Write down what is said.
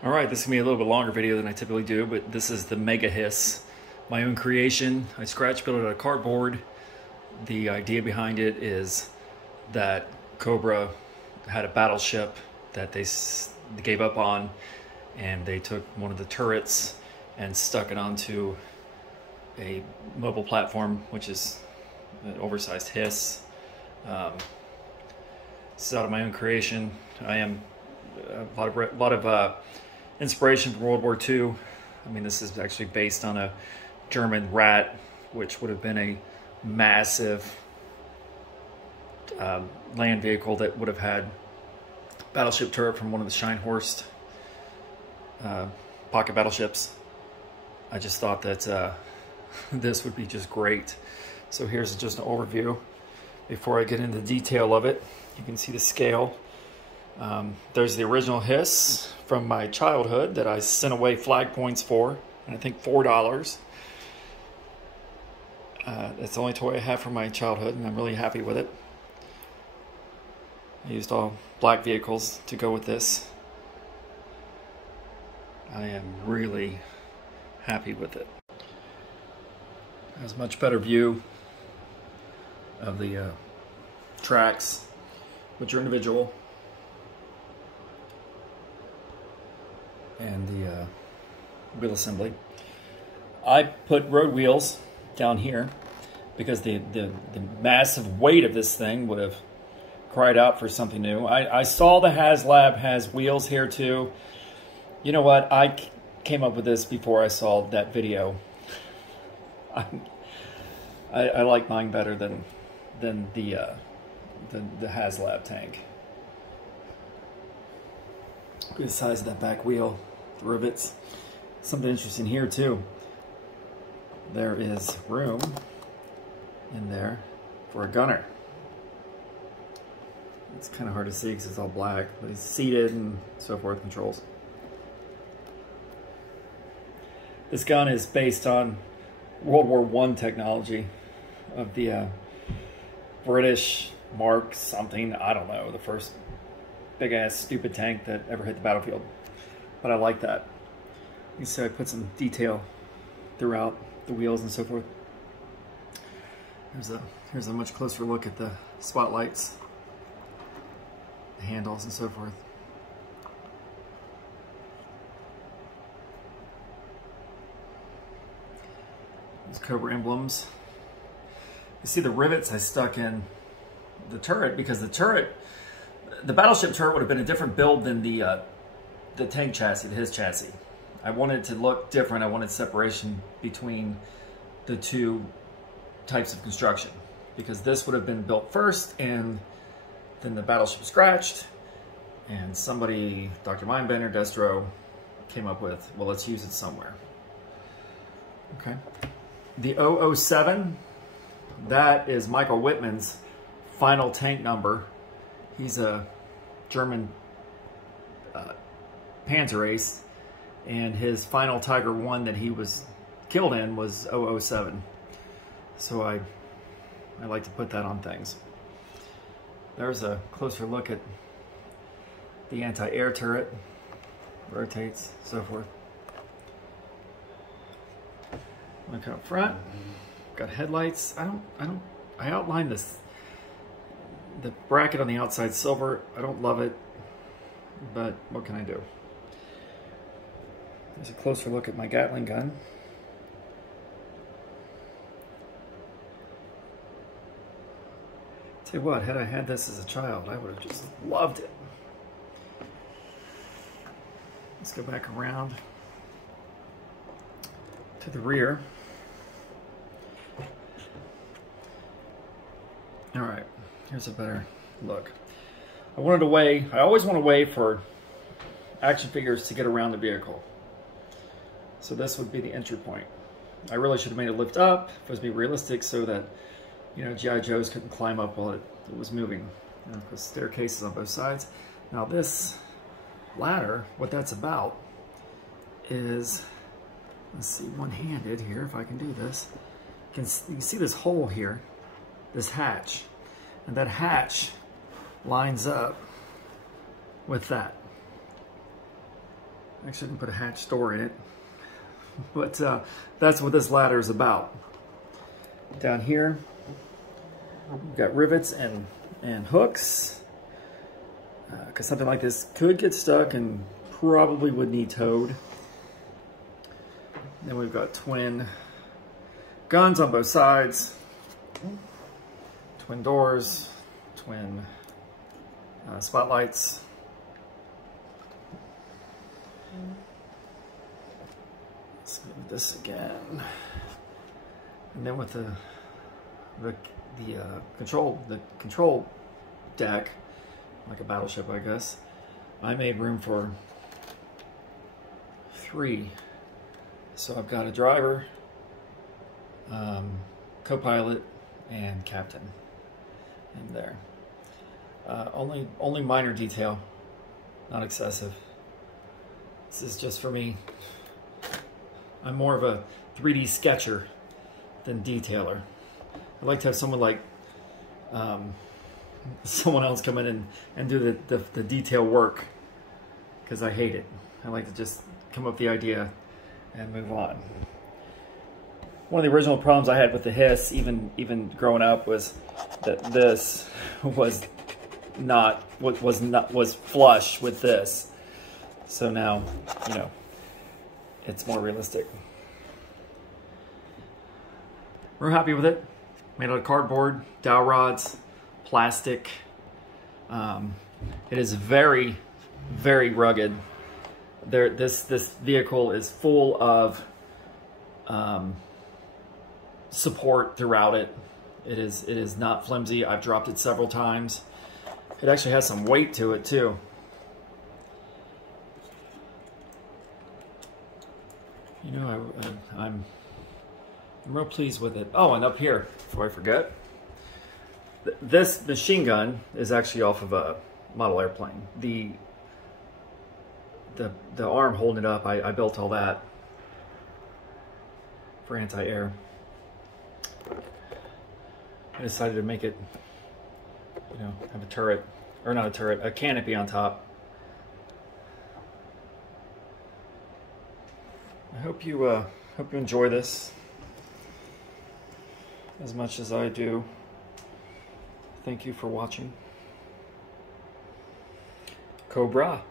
All right, this is gonna be a little bit longer video than I typically do, but this is the Mega H.I.S.S, my own creation. I scratch built it out of cardboard. The idea behind it is that Cobra had a battleship that they gave up on, and they took one of the turrets and stuck it onto a mobile platform, which is an oversized H.I.S.S. This is out of my own creation. I am a lot of inspiration from World War II. I mean, this is actually based on a German rat, which would have been a massive land vehicle that would have had battleship turret from one of the Scharnhorst pocket battleships. I just thought that this would be just great. So here's just an overview. Before I get into the detail of it, you can see the scale. There's the original H.I.S.S from my childhood that I sent away flag points for, and I think $4. That's the only toy I have from my childhood, and I'm really happy with it. I used all black vehicles to go with this. I am really happy with it. It has a much better view of the tracks, which are individual, and the wheel assembly. I put road wheels down here because the massive weight of this thing would have cried out for something new. I saw the HasLab has wheels here too. You know what? I came up with this before I saw that video. I like mine better than the HasLab tank. Look at the size of that back wheel, the rivets. Something interesting here too. There is room in there for a gunner. It's kind of hard to see because it's all black, but he's seated and so forth, controls. This gun is based on World War I technology of the British Mark something, I don't know, the first big ass stupid tank that ever hit the battlefield. But I like that. You can see I put some detail throughout the wheels and so forth. Here's a much closer look at the spotlights, the handles and so forth. These Cobra emblems. You see the rivets I stuck in the turret because the battleship turret would have been a different build than the tank chassis, the H.I.S.S chassis. I wanted it to look different. I wanted separation between the two types of construction because this would have been built first and then the battleship scratched, and somebody, Dr. Mindbender, Destro, came up with, well, let's use it somewhere. Okay. The 007, that is Michael Whitman's final tank number. He's a German Panzer ace, and his final Tiger I that he was killed in was 007. So I like to put that on things. There's a closer look at the anti-air turret. Rotates, so forth. Look up front. Got headlights. I outlined this. The bracket on the outside silver. I don't love it, but what can I do? There's a closer look at my Gatling gun. Tell you what, had I had this as a child, I would have just loved it. Let's go back around to the rear. All right, here's a better look. I always want a way for action figures to get around the vehicle. So this would be the entry point. I really should have made it lift up, if it was to be realistic, so that, you know, G.I.Joes couldn't climb up while it was moving. And of course, staircases on both sides. Now this ladder, what that's about is, let's see, one-handed here, if I can do this. You can see this hole here, this hatch, and that hatch lines up with that. Actually, I didn't put a hatch door in it, but that's what this ladder is about. Down here, we've got rivets and hooks, because something like this could get stuck and probably would need towed. Then we've got twin guns on both sides, twin doors, twin spotlights. Let's move this again. And then with the control deck, like a battleship, I guess, I made room for 3. So I've got a driver, co-pilot, and captain in there. Only minor detail, not excessive. This is just for me. I'm more of a 3D sketcher than detailer. I'd like to have someone like someone else come in and do the detail work, because I hate it. I like to just come up with the idea and move on. One of the original problems I had with the H.I.S.S, even growing up, was that this was flush with this. So now, you know, it's more realistic. We're happy with it. Made out of cardboard, dowel rods, plastic. It is very, very rugged. This vehicle is full of support throughout it. It is not flimsy. I've dropped it several times. It actually has some weight to it too. You know, I'm real pleased with it. Oh, and up here, before I forget, this machine gun is actually off of a model airplane. The arm holding it up, I built all that for anti-air. I decided to make it, you know, have a turret, or not a turret, a canopy on top. I hope you enjoy this as much as I do. Thank you for watching. Cobra.